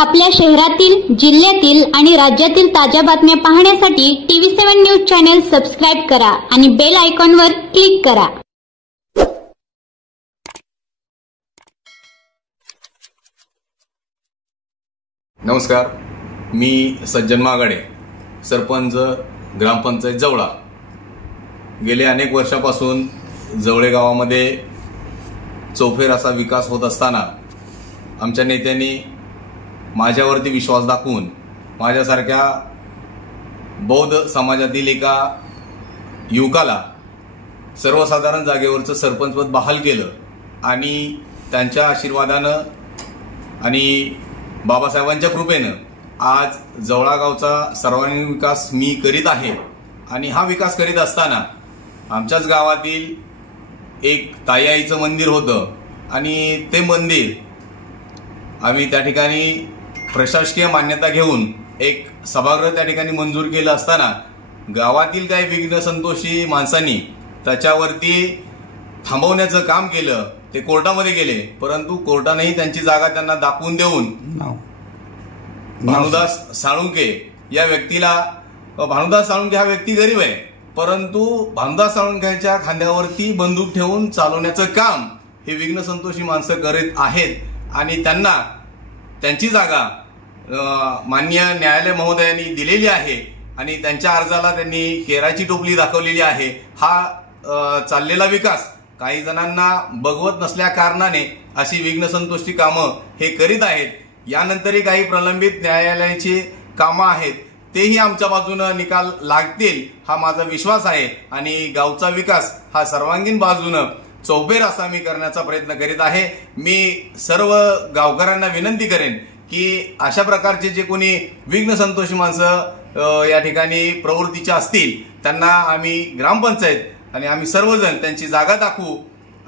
आपल्या शहरातील, जिल्ह्यातील आणि राज्यातील ताज्या बातम्या पाहण्यासाठी TV7 न्यूज चॅनल सबस्क्राइब करा आणि बेल आयकॉनवर क्लिक करा। नमस्कार, मी सज्जन मागाडे, सरपंच ग्रामपंचायत जवळा। गेले अनेक वर्षापासून जवळे गावामध्ये चौफेर असा विकास होत असताना आमच्या नेत्यांनी माझ्यावरती विश्वास दाखवून माझ्यासारख्या बौद्ध समाजातील एका युवकाला सर्वसाधारण जागेवरचं सरपंचपद बहाल केलं आणि त्यांच्या आशीर्वादानं आणि बाबासाहेबांच्या कृपेनं आज जवळा गावचा सर्वांगीण विकास मी करीत आहे। आणि हा विकास करीत असताना आमच्याच गावातील एक ताई आईचं मंदिर होतं आणि ते मंदिर आम्ही त्या ठिकाणी प्रशासकीय मान्यता घेऊन एक सभागृह त्या ठिकाणी मंजूर केलं असताना गावातील काही विघ्न संतोषी माणसांनी त्याच्यावरती थांबवण्याचं काम केलं। ते कोर्टामध्ये गेले, परंतु कोर्टानेही त्यांची जागा त्यांना दाखवून देऊन भानुदास साळुंके या व्यक्तीला, भानुदास साळुंके हा व्यक्ती गरीब आहे, परंतु भानुदास साळुंकेच्या खांद्यावरती बंदूक ठेवून चालवण्याचं काम हे विघ्न संतोषी माणसं करीत आहेत आणि त्यांना त्यांची जागा माननीय न्यायालय महोदयांनी दिलेली आहे आणि त्यांच्या अर्जाला त्यांनी केराची टोपली दाखवलेली आहे। हा चाललेला विकास काही जणांना बघवत नसल्या कारणाने अशी विघ्न संतोषी कामं हे करीत आहेत। यानंतरही काही प्रलंबित न्यायालयाची कामं आहेत, तेही आमच्या बाजूने निकाल लागतील हा माझा विश्वास आहे आणि गावचा विकास हा सर्वांगीण बाजूने चौफेर असा मी करण्याचा प्रयत्न करीत आहे। मी सर्व गावकऱ्यांना विनंती करेन की अशा प्रकारचे जे कोणी विघ्न संतोषी माणसं या ठिकाणी प्रवृत्तीचे असतील त्यांना आम्ही ग्रामपंचायत आणि आम्ही सर्वजण त्यांची जागा दाखवू।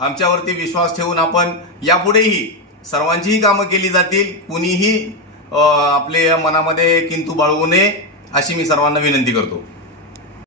आमच्यावरती विश्वास ठेवून आपण यापुढेही सर्वांचीही कामं केली जातील, कुणीही आपल्या मनामध्ये किंतु बाळगू नये अशी मी सर्वांना विनंती करतो।